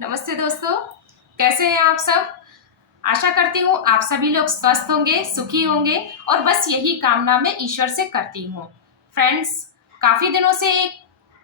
नमस्ते दोस्तों, कैसे हैं आप सब? आशा करती हूँ आप सभी लोग स्वस्थ होंगे, सुखी होंगे और बस यही कामना मैं ईश्वर से करती हूँ। फ्रेंड्स, काफ़ी दिनों से एक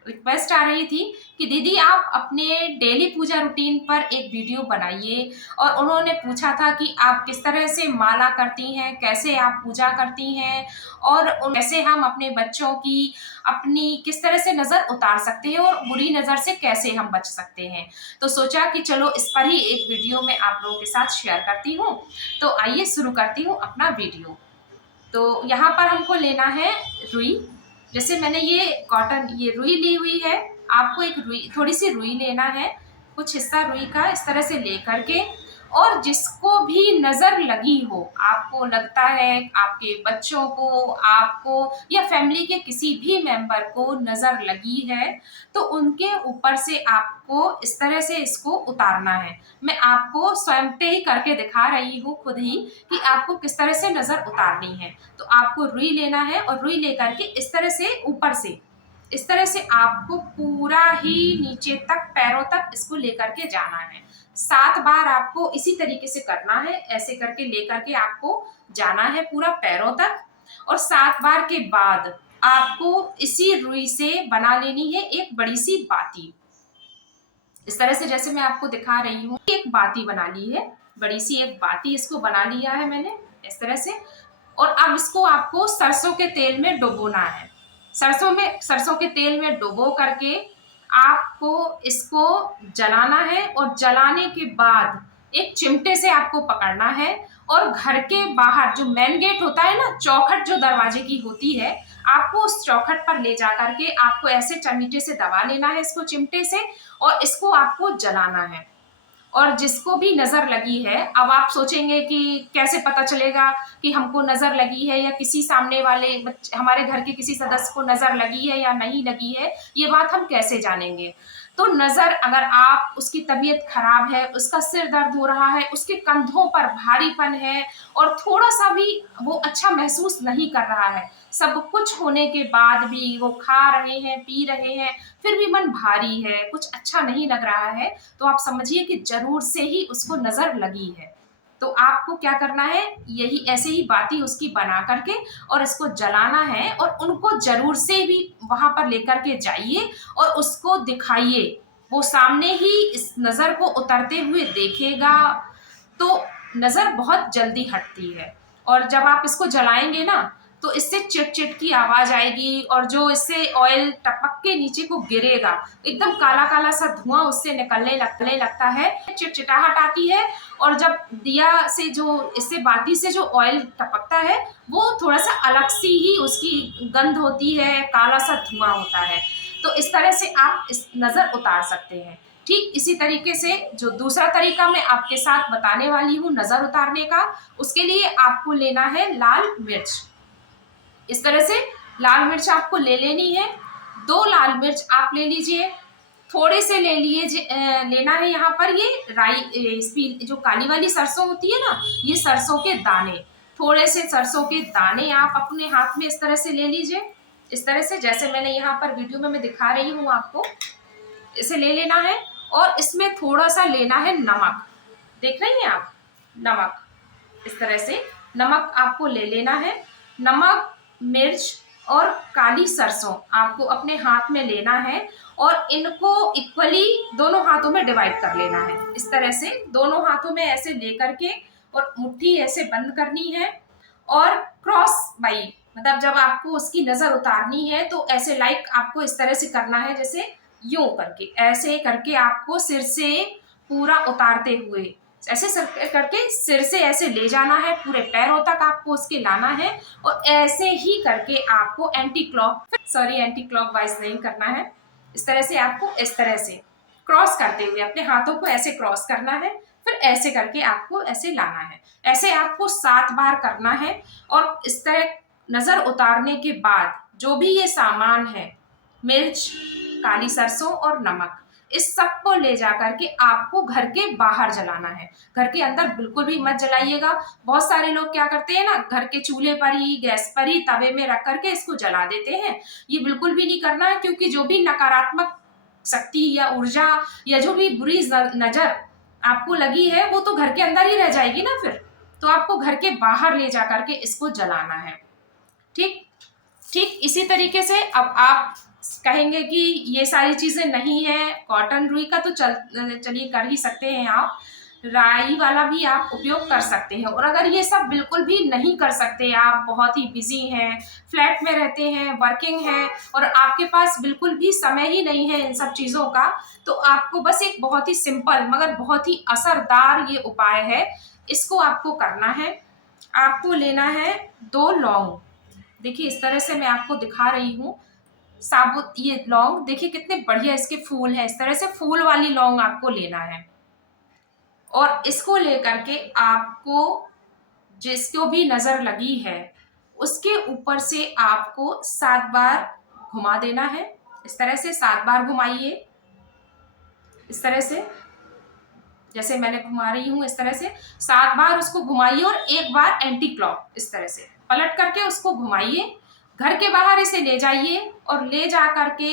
रिक्वेस्ट आ रही थी कि दीदी आप अपने डेली पूजा रूटीन पर एक वीडियो बनाइए और उन्होंने पूछा था कि आप किस तरह से माला करती हैं, कैसे आप पूजा करती हैं और कैसे हम अपने बच्चों की अपनी किस तरह से नज़र उतार सकते हैं और बुरी नज़र से कैसे हम बच सकते हैं। तो सोचा कि चलो इस पर ही एक वीडियो मैं आप लोगों के साथ शेयर करती हूँ। तो आइए शुरू करती हूँ अपना वीडियो। तो यहाँ पर हमको लेना है रुई। जैसे मैंने ये कॉटन ये रुई ली हुई है। आपको एक रुई थोड़ी सी रुई लेना है, कुछ हिस्सा रुई का इस तरह से ले करके, और जिसको भी नज़र लगी हो, आपको लगता है आपके बच्चों को, आपको या फैमिली के किसी भी मेंबर को नज़र लगी है, तो उनके ऊपर से आपको इस तरह से इसको उतारना है। मैं आपको स्वयं पे ही करके दिखा रही हूँ खुद ही कि आपको किस तरह से नज़र उतारनी है। तो आपको रुई लेना है और रुई लेकर के इस तरह से ऊपर से इस तरह से आपको पूरा ही नीचे तक पैरों तक इसको लेकर के जाना है। 7 बार आपको इसी तरीके से करना है, ऐसे करके लेकर के आपको जाना है पूरा पैरों तक। और 7 बार के बाद आपको इसी रुई से बना लेनी है एक बड़ी सी बाती। इस तरह से जैसे मैं आपको दिखा रही हूँ, एक बाती बना ली है, बड़ी सी एक बाती इसको बना लिया है मैंने इस तरह से। और अब इसको आपको सरसों के तेल में डुबोना है। सरसों के तेल में डुबो करके आपको इसको जलाना है और जलाने के बाद एक चिमटे से आपको पकड़ना है और घर के बाहर जो मेन गेट होता है ना, चौखट जो दरवाजे की होती है, आपको उस चौखट पर ले जा करके आपको ऐसे चमीटे से दबा लेना है इसको चिमटे से, और इसको आपको जलाना है। और जिसको भी नजर लगी है, अब आप सोचेंगे कि कैसे पता चलेगा कि हमको नजर लगी है या किसी सामने वाले हमारे घर के किसी सदस्य को नजर लगी है या नहीं लगी है, ये बात हम कैसे जानेंगे? तो नजर, अगर आप उसकी तबीयत खराब है, उसका सिर दर्द हो रहा है, उसके कंधों पर भारीपन है और थोड़ा सा भी वो अच्छा महसूस नहीं कर रहा है, सब कुछ होने के बाद भी वो खा रहे हैं, पी रहे हैं, फिर भी मन भारी है, कुछ अच्छा नहीं लग रहा है, तो आप समझिए कि जरूर से ही उसको नजर लगी है। तो आपको क्या करना है, यही ऐसे ही बाती उसकी बना करके और इसको जलाना है और उनको जरूर से भी वहां पर लेकर के जाइए और उसको दिखाइए। वो सामने ही इस नजर को उतरते हुए देखेगा तो नजर बहुत जल्दी हटती है। और जब आप इसको जलाएंगे ना, तो इससे चिट चिट की आवाज आएगी और जो इससे ऑयल टपक के नीचे को गिरेगा, एकदम काला काला सा धुआं उससे निकलने लगता है, चिटचिटाहट आती है। और जब दिया से जो इससे बाती से जो ऑयल टपकता है, वो थोड़ा सा अलग सी ही उसकी गंध होती है, काला सा धुआं होता है। तो इस तरह से आप इस नजर उतार सकते हैं। ठीक इसी तरीके से जो दूसरा तरीका मैं आपके साथ बताने वाली हूँ नजर उतारने का, उसके लिए आपको लेना है लाल मिर्च। इस तरह से लाल मिर्च आपको ले लेनी है। 2 लाल मिर्च आप ले लीजिए। थोड़े से लेना है यहाँ पर ये राई, इसकी जो काली वाली सरसों होती है ना, ये सरसों के दाने, थोड़े से सरसों के दाने आप अपने हाथ में इस तरह से ले लीजिए। इस तरह से जैसे मैंने यहाँ पर वीडियो में मैं दिखा रही हूँ आपको, इसे ले लेना है। और इसमें थोड़ा सा लेना है नमक, देख रही हैं आप, नमक। इस तरह से नमक आपको ले लेना है। नमक, मिर्च और काली सरसों आपको अपने हाथ में लेना है और इनको इक्वली दोनों हाथों में डिवाइड कर लेना है। इस तरह से दोनों हाथों में ऐसे लेकर के और मुट्ठी ऐसे बंद करनी है। और क्रॉस बाई, मतलब जब आपको उसकी नजर उतारनी है तो ऐसे लाइक आपको इस तरह से करना है, जैसे यूं करके, ऐसे करके आपको सिर से पूरा उतारते हुए ऐसे करके सिर से ऐसे ले जाना है, पूरे पैरों तक आपको उसके लाना है। और ऐसे ही करके आपको एंटी क्लॉक वाइज नहीं करना है। इस तरह से आपको इस तरह से क्रॉस करते हुए अपने हाथों को ऐसे क्रॉस करना है, फिर ऐसे करके आपको ऐसे लाना है। ऐसे आपको 7 बार करना है। और इस तरह नजर उतारने के बाद जो भी ये सामान है, मिर्च, काली सरसों और नमक, इस सब को ले जा करके आपको घर के बाहर जलाना है। घर के अंदर बिल्कुल भी मत जलाइएगा। बहुत सारे लोग क्या करते हैं ना, घर के चूल्हे पर ही, गैस पर ही, तवे में रख करके इसको जला देते हैं। ये बिल्कुल भी नहीं करना है, क्योंकि जो भी नकारात्मक शक्ति या ऊर्जा या जो भी बुरी नजर आपको लगी है वो तो घर के अंदर ही रह जाएगी ना फिर। तो आपको घर के बाहर ले जा करके इसको जलाना है। ठीक ठीक इसी तरीके से अब आप कहेंगे कि ये सारी चीजें नहीं है, कॉटन रुई का तो चलिए कर ही सकते हैं आप, राई वाला भी आप उपयोग कर सकते हैं। और अगर ये सब बिल्कुल भी नहीं कर सकते, आप बहुत ही बिजी हैं, फ्लैट में रहते हैं, वर्किंग हैं और आपके पास बिल्कुल भी समय ही नहीं है इन सब चीज़ों का, तो आपको बस एक बहुत ही सिंपल मगर बहुत ही असरदार ये उपाय है, इसको आपको करना है। आपको लेना है 2 लौंग। देखिए इस तरह से मैं आपको दिखा रही हूँ, साबुत ये लौंग देखिए कितने बढ़िया इसके फूल हैं, इस तरह से फूल वाली लौंग आपको लेना है। और इसको लेकर के आपको जिसको भी नजर लगी है उसके ऊपर से आपको 7 बार घुमा देना है। इस तरह से 7 बार घुमाइए, इस तरह से जैसे मैंने घुमा रही हूं, इस तरह से 7 बार उसको घुमाइए और 1 बार एंटी क्लॉक इस तरह से पलट करके उसको घुमाइए। घर के बाहर इसे ले जाइए और ले जा करके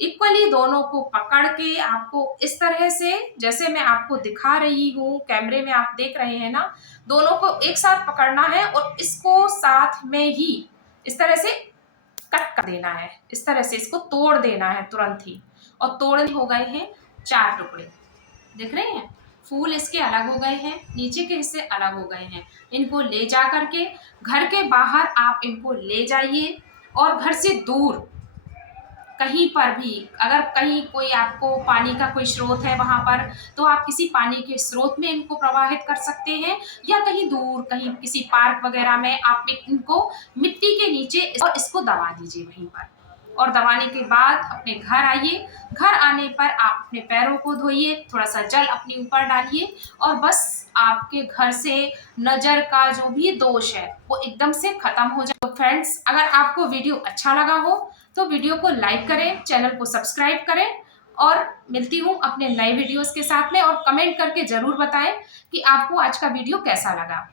इक्वली दोनों को पकड़ के आपको इस तरह से, जैसे मैं आपको दिखा रही हूँ कैमरे में आप देख रहे हैं ना, दोनों को एक साथ पकड़ना है और इसको साथ में ही इस तरह से कट कर देना है। इस तरह से इसको तोड़ देना है तुरंत ही। और तोड़ने हो गए हैं 4 टुकड़े, देख रहे हैं, फूल इसके अलग हो गए हैं, नीचे के हिस्से अलग हो गए हैं। इनको ले जा करके घर के बाहर आप इनको ले जाइए और घर से दूर कहीं पर भी, अगर कहीं कोई आपको पानी का कोई स्रोत है वहां पर, तो आप किसी पानी के स्रोत में इनको प्रवाहित कर सकते हैं, या कहीं दूर कहीं किसी पार्क वगैरह में आप इनको मिट्टी के नीचे और इसको दबा दीजिए वहीं पर। और दबाने के बाद अपने घर आइए। घर आने पर आप अपने पैरों को धोइए, थोड़ा सा जल अपने ऊपर डालिए और बस आपके घर से नजर का जो भी दोष है वो एकदम से खत्म हो जाए। तो फ्रेंड्स, अगर आपको वीडियो अच्छा लगा हो तो वीडियो को लाइक करें, चैनल को सब्सक्राइब करें और मिलती हूँ अपने नए वीडियोस के साथ में। और कमेंट करके जरूर बताएं कि आपको आज का वीडियो कैसा लगा।